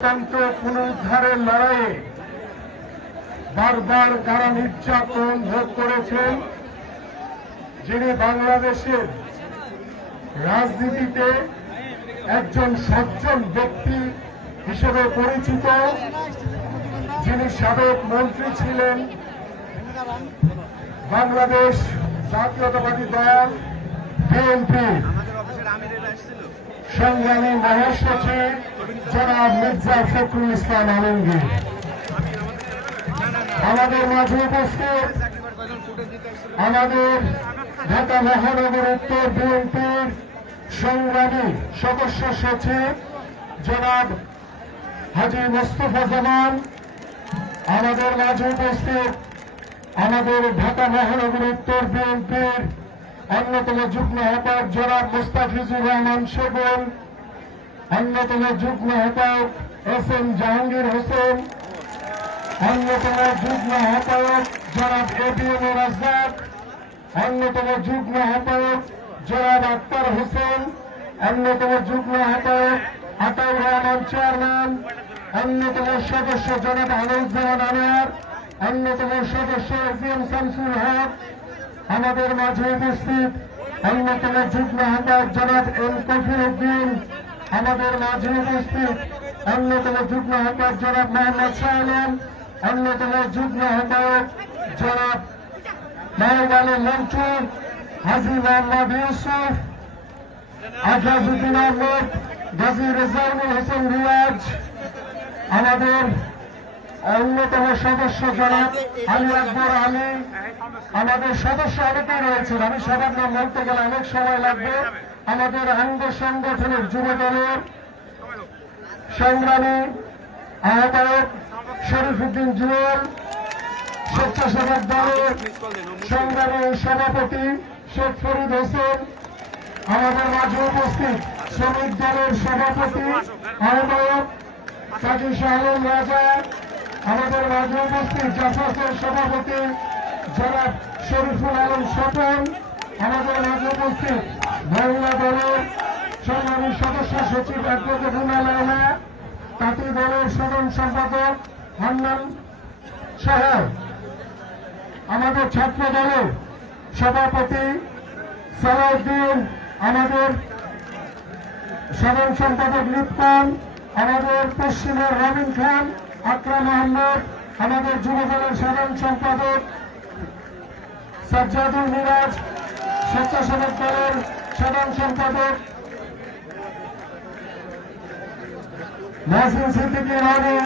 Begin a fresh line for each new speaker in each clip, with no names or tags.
গণতন্ত্র পুনরুদ্ধারের লড়াইয়ে বারবার কারা নির্যাতন ভোগ করেছেন, যিনি বাংলাদেশের রাজনীতিতে একজন সজ্জন ব্যক্তি হিসেবে পরিচিত, যিনি সাবেক মন্ত্রী ছিলেন। বাংলাদেশ জাতীয়তাবাদী দল, বিএনপি। সংগ্রামী মহাসচিব জনাব মির্জা ফখরুল ইসলাম আলমগীর। আমাদের মাঝে উপস্থিত আমাদের ঢাকা মহানগর উত্তর বিএনপির সংগ্রামী সদস্য সচিব জনাব হাজি মোস্তফা জামান। আমাদের মাঝে উপস্থিত আমাদের ঢাকা মহানগর উত্তর বিএনপির অন্যতম যুগ্ম আহ্বায়ক জনাব মুস্তাফিজুর রহমান সেগুন, অন্যতম যুগ্ম আহ্বায়ক এস এম জাহাঙ্গীর হোসেন, অন্যতম যুগ্ম আহ্বায়ক জনাব এ বি এম রাজ্জাক, অন্যতম যুগ্ম আহ্বায়ক জনাব আক্তার হোসেন, অন্যতম যুগ্ম আহ্বায়ক আতাউর রহমান চেয়ারম্যান, অন্যতম সদস্য জনাব আনুজ্জামান আনোয়ার, অন্যতম সদস্য এস এম শামসুল হক আমাদের মাঝে উপস্থিত অন্যতম যুগ্ম আহ্বায়ক জনাব এম কফির উদ্দিন। আমাদের মাঝে উপস্থিত অন্যতম যুগ্ম আহ্বায়ক জনাব মোহাম্মদ শাহ আলম অন্যতম যুগ্ম আহ্বায়ক জনাব মাহবালে মঞ্চু হাজি মোহাম্মদ ইউসুফ আফাজুদ্দিন আহমদ, গাজী রেজাউল হোসেন রিয়াজ। আমাদের অন্যতম সদস্য জনাব আলী আকবর আলী। আমাদের সদস্য অনেকেই রয়েছেন। আমি সবার নাম বলতে গেলে অনেক সময় লাগবে। আমাদের অঙ্গ সংগঠনের যুব দলের সংগ্রামী আহ্বায়ক শরীফুদ্দিন জুয়েল, স্বেচ্ছাসেবক দলের সংগ্রামী সভাপতি শেখ ফরিদ হোসেন, আমাদের মাঝে উপস্থিত শ্রমিক দলের সভাপতি, আহ্বায়ক কাজী শাহ রাজা আমাদের মাঝে উপস্থিত জাফাসের সভাপতি জনাব শরীফুল আলম স্বপন আমাদের মাঝে উপস্থিত মহিলা দলের সংগ্রামী সদস্য সচিব অ্যাডভোকেট রুনা লাইলা তাঁতি দলের সাধারণ সম্পাদক হান্নান সহ আমাদের ছাত্র দলের সভাপতি সালাউদ্দিন, আমাদের সাধারণ সম্পাদক লিপ্তন আমাদের পশ্চিমের রবিন খান আকরাম আহমদ আমাদের যুব দলের সাধারণ সম্পাদক সাজ্জাদুল মিরাজ, স্বেচ্ছাসেবক দলের সাধারণ সম্পাদক নাসির সিদ্দিকী রানী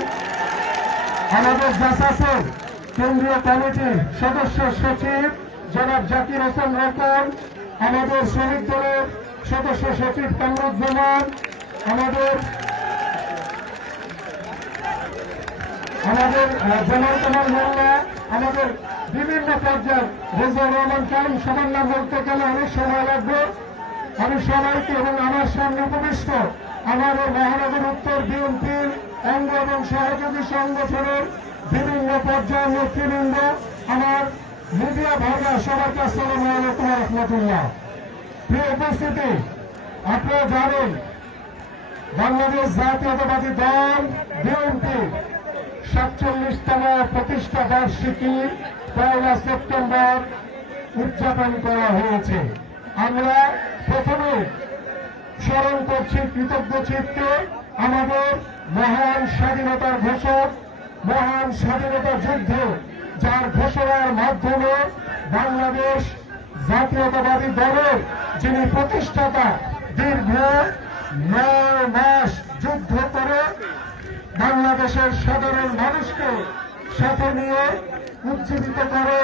আমাদের জাসাসের কেন্দ্রীয় কমিটির সদস্য সচিব জনাব জাকির হোসেন রতন, আমাদের শ্রমিক দলের সদস্য সচিব কামরুজ্জামান, আমাদের আমাদের কামাল মোল্লা আমাদের বিভিন্ন পর্যায়ে রেজাউর রহমান খান সবার নাম বলতে গেলে অনেক সময় লাগবে। আমি সবাইকে এবং আমার সামনে উপবিষ্ট আমার মহানগর উত্তর বিএনপির অঙ্গ এবং সহযোগী সংগঠনের বিভিন্ন পর্যায়ের নেতৃবৃন্দ, আমার মিডিয়া ভাইরা সবাইকে আসসালামু আলাইকুম রহমতুল্লাহ। প্রিয় উপস্থিতি, আপনারা জানেন বাংলাদেশ জাতীয়তাবাদী দল বিএনপি সাতচল্লিশতম প্রতিষ্ঠা বার্ষিকী পয়লা সেপ্টেম্বর উদযাপন করা হয়েছে। আমরা প্রথমে স্মরণ করছি কৃতজ্ঞ চিত্তে আমাদের মহান স্বাধীনতার ঘোষক, মহান স্বাধীনতা যুদ্ধে, যার ঘোষণার মাধ্যমে বাংলাদেশ জাতীয়তাবাদী দলের যিনি প্রতিষ্ঠাতা দীর্ঘ নয় মাস যুদ্ধ করে বাংলাদেশের সাধারণ মানুষকে সাথে নিয়ে উজ্জীবিত করে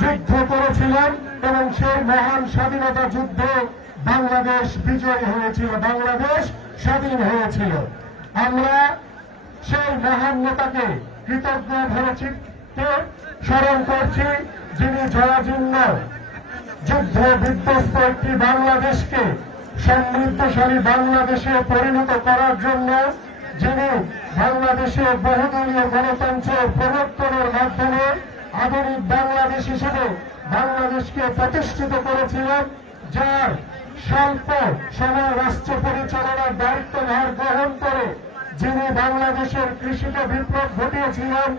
যুদ্ধ করেছিলেন এবং সেই মহান স্বাধীনতা যুদ্ধে বাংলাদেশ বিজয় হয়েছিল, বাংলাদেশ স্বাধীন হয়েছিল। আমরা সেই মহান নেতাকে কৃতজ্ঞ ভরেচিত্তে স্মরণ করছি, যিনি জয়াজীর্ণ যুদ্ধ বিধ্বস্ত একটি বাংলাদেশকে সমৃদ্ধশালী বাংলাদেশে পরিণত করার জন্য যিনি বাংলাদেশে বহুদলীয় গণতন্ত্রের প্রবর্তনের মাধ্যমে আধুনিক বাংলাদেশ হিসেবে বাংলাদেশকে প্রতিষ্ঠিত করেছিলেন যার স্বল্প সময় রাষ্ট্র পরিচালনার দায়িত্বভার গ্রহণ করে যিনি বাংলাদেশের কৃষিতে বিপ্লব ঘটিয়েছিলেন,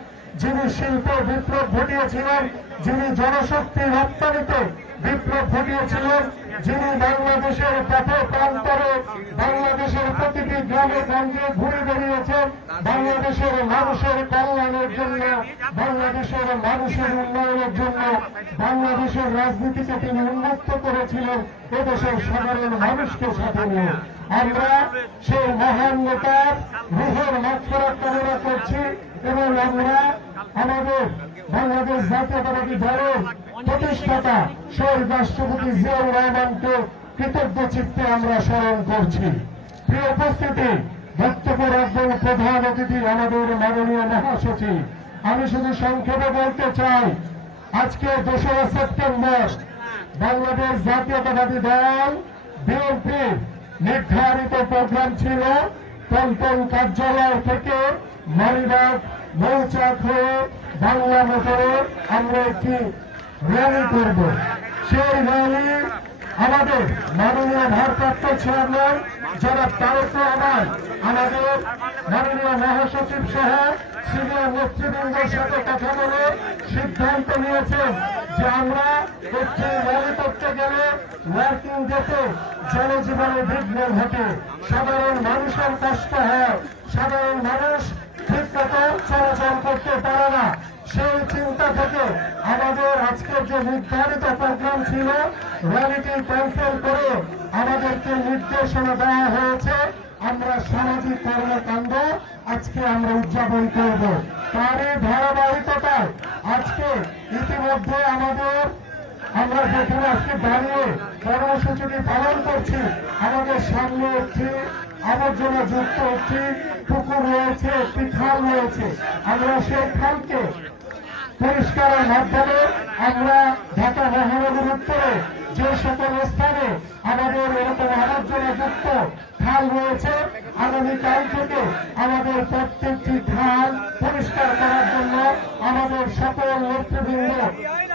যিনি শিল্প বিপ্লব ঘটিয়েছিলেন, যিনি জনশক্তি রপ্তানিতে বিপ্লব ঘটিয়েছিলেন যিনি বাংলাদেশের পথে প্রান্তরে বাংলাদেশের প্রতিটি গ্রামে গঞ্জে ঘুরে বেরিয়েছেন বাংলাদেশের মানুষের কল্যাণের জন্য, বাংলাদেশের মানুষের উন্নয়নের জন্য, বাংলাদেশের রাজনীতিকে তিনি উন্মুক্ত করেছিলেন এদেশের সাধারণ মানুষকে সাথে নিয়ে। আমরা সেই মহান নেতার রুহের মাত্রা কামনা করছি এবং আমরা আমাদের বাংলাদেশ জাতীয়তাবাদী দলের প্রতিষ্ঠাতা শহীদ রাষ্ট্রপতি জিয়াউর রহমানকে কৃতজ্ঞ চিত্তে আমরা স্মরণ করছি। প্রিয় উপস্থিতি, বক্তব্য রাখবেন প্রধান অতিথি আমাদের মাননীয় মহাসচিব। আমি শুধু সংক্ষেপে বলতে চাই, আজকে দোসরা সেপ্টেম্বর বাংলাদেশ জাতীয়তাবাদী দল, বিএনপি নির্ধারিত প্রোগ্রাম ছিল পল্টন কার্যালয় থেকে মালিবাগ, মৌচাক হয়ে বাংলা মোটরে আমরা একটি র্যালি করব। সেই র্যালি আমাদের মাননীয় ভারপ্রাপ্ত চেয়ারম্যান যারা তারক রহমান, আমাদের মাননীয় মহাসচিব সহ সিনিয়র নেতৃবৃন্দের সাথে কথা বলে সিদ্ধান্ত নিয়েছেন যে আমরা একটি র্যালি করতে গেলে ওয়ার্কিং ডেতে জনজীবনে বিঘ্ন ঘটে। সাধারণ মানুষের কষ্ট হয়। সাধারণ মানুষ ঠিকমতো চলাচল করতে পারে না। সেই চিন্তা থেকে আমাদের আজকের যে নির্ধারিত প্রোগ্রাম ছিল র্যালিটি ক্যান্সেল করে আমাদেরকে নির্দেশনা দেওয়া হয়েছে। আমরা সামাজিক কর্মকাণ্ড আজকে আমরা উদযাপন করব। তারই ধারাবাহিকতায় আজকে ইতিমধ্যে আমাদের, আমরা যেখানে আজকে দাঁড়িয়ে কর্মসূচিটি পালন করছি, আমাদের সামনে একটি আবর্জনা যুক্ত একটি পুকুর রয়েছে, একটি খাল রয়েছে। আমরা সেই খালকে পরিষ্কারের মাধ্যমে আমরা ঢাকা মহানগর উত্তরে যে সকল স্থানে আমাদের এরকম আবর্জনা যুক্ত খাল রয়েছে আগামীকাল থেকে আমাদের প্রত্যেকটি খাল পরিষ্কার করার জন্য আমাদের সকল নেতৃবৃন্দ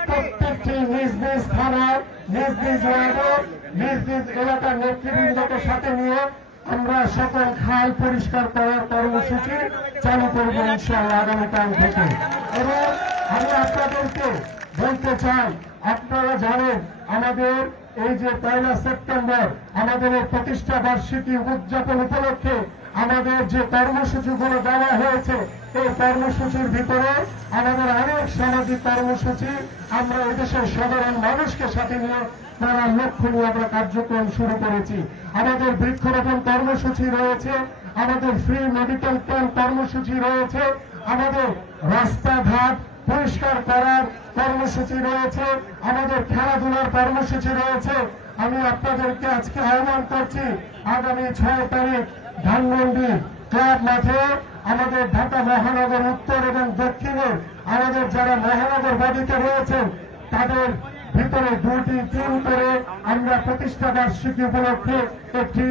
প্রত্যেকটি নিজ নিজ থানার, নিজ নিজ ওয়ার্ডের, নিজ নিজ এলাকার নেতৃবৃন্দকে সাথে নিয়ে আমরা সকল খাল পরিষ্কার করার কর্মসূচি চালু করব ইনশাআল্লাহ আগামীকাল থেকে। এবং আমি আপনাদেরকে বলতে চাই, আপনারা জানেন আমাদের এই যে পয়লা সেপ্টেম্বর আমাদের প্রতিষ্ঠা বার্ষিকী উদযাপন উপলক্ষে আমাদের যে কর্মসূচিগুলো দেওয়া হয়েছে, এই কর্মসূচির ভিতরে আমাদের অনেক সামাজিক কর্মসূচি, আমরা এদেশের সাধারণ মানুষকে সাথে নিয়ে তারা লক্ষ্য নিয়ে আমরা কার্যক্রম শুরু করেছি। আমাদের বৃক্ষরোপণ কর্মসূচি রয়েছে, আমাদের ফ্রি মেডিকেল ক্যাম্প কর্মসূচি রয়েছে, আমাদের রাস্তাঘাট পরিষ্কার করার কর্মসূচি রয়েছে, আমাদের খেলাধুলার কর্মসূচি রয়েছে। আমি আপনাদেরকে আজকে আহ্বান করছি, আগামী ছয় তারিখ ধানমন্ডি ক্লাব মাঠে আমাদের ঢাকা মহানগর উত্তর এবং দক্ষিণের আমাদের যারা মহানগর বাড়িতে রয়েছেন, তাদের ভিতরে দুটি টিম করে আমরা প্রতিষ্ঠা বার্ষিকী উপলক্ষে একটি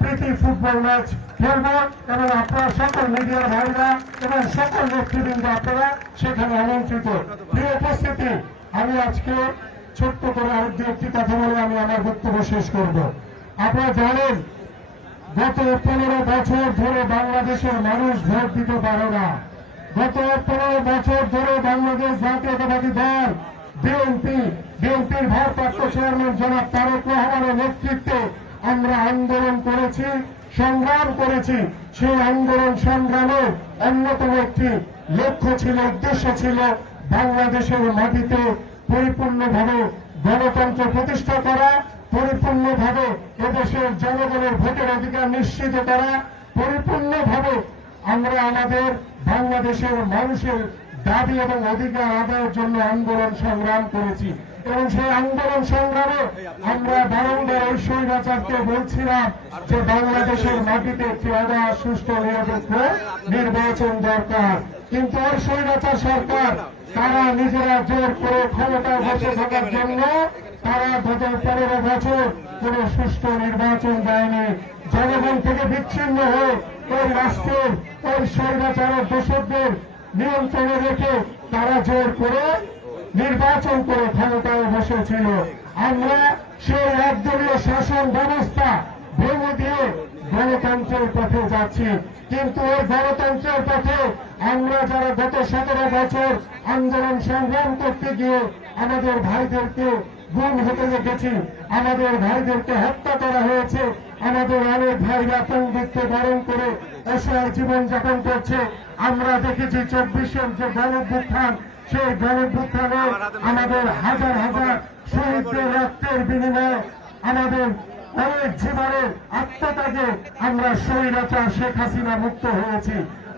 প্রীতি ফুটবল ম্যাচ খেলব এবং আপনারা সকল মিডিয়ার ভাইরা এবং সকল নেতৃবৃন্দ আপনারা সেখানে আমন্ত্রিত। প্রিয় উপস্থিতি, আমি আজকে ছোট্ট করে আর দু একটি কথা বলে আমি আমার বক্তব্য শেষ করব। আপনারা জানেন, গত পনেরো বছর ধরে বাংলাদেশের মানুষ ভোট দিতে পারে না। গত পনেরো বছর ধরে বাংলাদেশ জাতীয়তাবাদী দল বিএনপি, বিএনপির ভারপ্রাপ্ত চেয়ারম্যান জনাব তারেক রহমানের নেতৃত্বে আমরা আন্দোলন করেছি, সংগ্রাম করেছি। সেই আন্দোলন সংগ্রামের অন্যতম একটি লক্ষ্য ছিল, উদ্দেশ্য ছিল বাংলাদেশের মাটিতে পরিপূর্ণভাবে গণতন্ত্র প্রতিষ্ঠা করা, পরিপূর্ণভাবে এদেশের জনগণের ভোটের অধিকার নিশ্চিত করা, পরিপূর্ণভাবে আমরা আমাদের বাংলাদেশের মানুষের দাবি এবং অধিকার আদায়ের জন্য আন্দোলন সংগ্রাম করেছি। এবং সেই আন্দোলন সংগ্রামে আমরা বারংবার ওই স্বৈরাচারকে বলছিলাম যে বাংলাদেশের মাটিতে একটি অবাধ সুষ্ঠু নিরপেক্ষ নির্বাচন দরকার। কিন্তু স্বৈরাচার সরকার, তারা নিজেরা জোর করে ক্ষমতায় বসে থাকার জন্য তারা গত পনেরো বছর কোন সুষ্ঠু নির্বাচন দেয়নি। জনগণ থেকে বিচ্ছিন্ন হয়ে ওই রাষ্ট্রের, ওই স্বৈরাচারের দোষকদের নিয়ন্ত্রণে রেখে তারা জোর করে নির্বাচন করে ক্ষমতায় বসেছিল। আমরা সেই একদলীয় শাসন ব্যবস্থা ভেঙে দিয়ে গণতন্ত্রের পথে যাচ্ছি। কিন্তু এই গণতন্ত্রের পথে আমরা যারা গত সতেরো বছর আন্দোলন সংগ্রাম করতে গিয়ে আমাদের ভাইদেরকে গুম হতে দেখেছি। আমাদের ভাইদেরকে হত্যা করা হয়েছে। আমাদের অনেক ভাইরা পঙ্গুত্ব বরণ করে অসহায় জীবন যাপন করছে। আমরা দেখেছি চব্বিশের যে গণভ্যুত্থান, সেই গণভ্যুত্থানে আমাদের হাজার হাজার শহীদদের রক্তের বিনিময়ে আমাদের অনেক জীবনের আত্মত্যাগে আমরা স্বৈরাচার শেখ হাসিনা মুক্ত হয়েছি।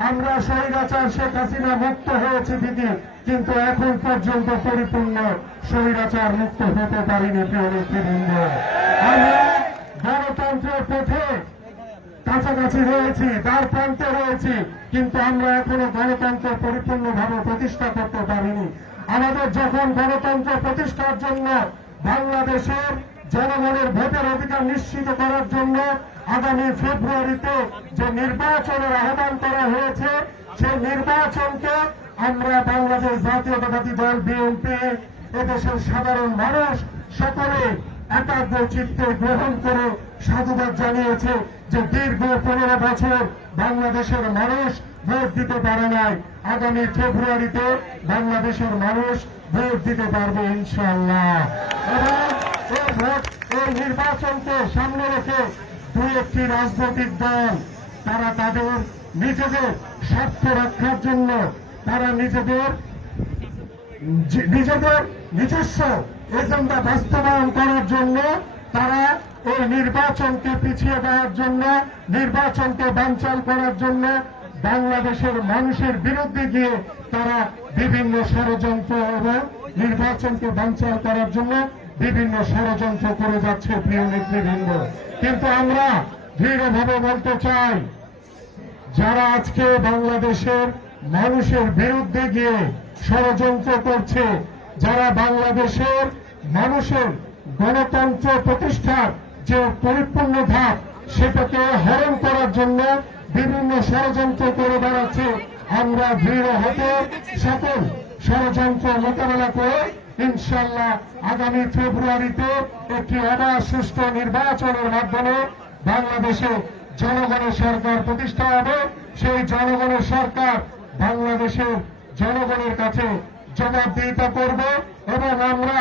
আমরা স্বৈরাচার শেখ হাসিনা মুক্ত হয়েছি দিদি কিন্তু এখন পর্যন্ত পরিপূর্ণ স্বৈরাচার মুক্ত হতে পারিনি, প্রিয় গণতন্ত্রের পথে কাছাকাছি রয়েছি, দ্বার প্রান্তে রয়েছি, কিন্তু আমরা এখনও গণতন্ত্র পরিপূর্ণভাবে প্রতিষ্ঠা করতে পারিনি। আমাদের যখন গণতন্ত্র প্রতিষ্ঠার জন্য বাংলাদেশের জনগণের ভোটের অধিকার নিশ্চিত করার জন্য আগামী ফেব্রুয়ারিতে যে নির্বাচনের আহ্বান করা হয়েছে, সেই নির্বাচনকে আমরা বাংলাদেশ জাতীয়তাবাদী দল, বিএনপি, এদেশের সাধারণ মানুষ সকলে একাগ্র চিত্তে গ্রহণ করে সাধুবাদ জানিয়েছে যে দীর্ঘ পনেরো বছর বাংলাদেশের মানুষ ভোট দিতে পারে নাই। আগামী ফেব্রুয়ারিতে বাংলাদেশের মানুষ ভোট দিতে পারবে ইনশাল্লাহ এবং এই ভোট, এই নির্বাচনকে সামনে রেখে দুই একটি রাজনৈতিক দল, তারা তাদের নিজেদের স্বার্থ রক্ষার জন্য তারা নিজেদের নিজেদের নিজস্ব এজেন্ডা বাস্তবায়ন করার জন্য তারা এই নির্বাচনকে পিছিয়ে দেওয়ার জন্য, নির্বাচনকে বানচাল করার জন্য বাংলাদেশের মানুষের বিরুদ্ধে গিয়ে তারা বিভিন্ন ষড়যন্ত্র এবং নির্বাচনকে বানচাল করার জন্য বিভিন্ন ষড়যন্ত্র করে যাচ্ছে প্রিয় নেতৃবৃন্দ। কিন্তু আমরা দৃঢ়ভাবে বলতে চাই, যারা আজকে বাংলাদেশের মানুষের বিরুদ্ধে গিয়ে ষড়যন্ত্র করছে, যারা বাংলাদেশের মানুষের গণতন্ত্র প্রতিষ্ঠার যে পরিপূর্ণ ধাপ, সেটাকে হরণ করার জন্য বিভিন্ন ষড়যন্ত্র করে বেড়াচ্ছে, আমরা দৃঢ় হতে সকল ষড়যন্ত্র মোকাবেলা করে ইনশাল্লাহ আগামী ফেব্রুয়ারিতে একটি অবাধ সুষ্ঠু নির্বাচনের মাধ্যমে বাংলাদেশে জনগণের সরকার প্রতিষ্ঠা হবে। সেই জনগণের সরকার বাংলাদেশের জনগণের কাছে জবাবদিহিতা করবে এবং আমরা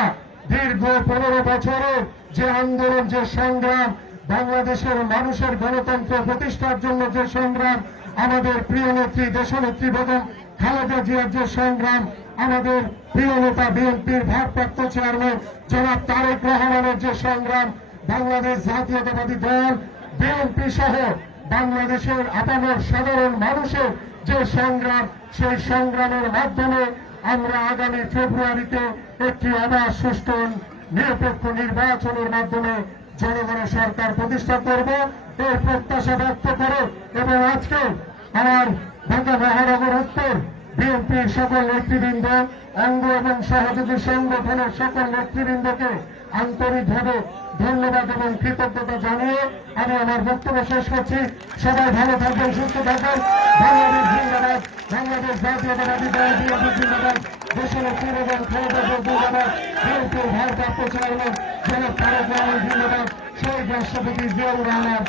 দীর্ঘ পনেরো বছরের যে আন্দোলন, যে সংগ্রাম, বাংলাদেশের মানুষের গণতন্ত্র প্রতিষ্ঠার জন্য যে সংগ্রাম, আমাদের প্রিয় নেত্রী, দেশনেত্রী বেগম খালেদা জিয়ার যে সংগ্রাম আমাদের প্রিয় নেতা বিএনপির ভারপ্রাপ্ত চেয়ারম্যান জনাব তারেক রহমানের যে সংগ্রাম, বাংলাদেশ জাতীয়তাবাদী দল, বিএনপি সহ বাংলাদেশের আপামর সাধারণ মানুষের যে সংগ্রাম, সেই সংগ্রামের মাধ্যমে আমরা আগামী ফেব্রুয়ারিতে একটি অবাধ সুষ্ঠু নিরপেক্ষ নির্বাচনের মাধ্যমে জনগণের সরকার প্রতিষ্ঠা করব। এই প্রত্যাশা ব্যক্ত করে এবং আজকে আমার ঢাকা মহানগর উত্তর বিএনপির সকল নেতৃবৃন্দ, অঙ্গ এবং সহযোগী সংগঠনের সকল নেতৃবৃন্দকে আন্তরিকভাবে ধন্যবাদ এবং কৃতজ্ঞতা জানিয়ে আমি আমার বক্তব্য শেষ করছি। সবাই ভালো থাকবেন, সুস্থ থাকবেন। বাংলাদেশ জিন্দাবাদ, বাংলাদেশ জাতীয়তাবাদী দল, বিএনপি জিন্দাবাদ। দেশের তৃণমূল খেলাধুলা জিন্দাবাদ। বিএনপির ভারপ্রাপ্ত চেয়ারম্যান জনাব তারেক রহমান জিন্দাবাদ। শহীদ রাষ্ট্রপতি জিয়াউর রহমান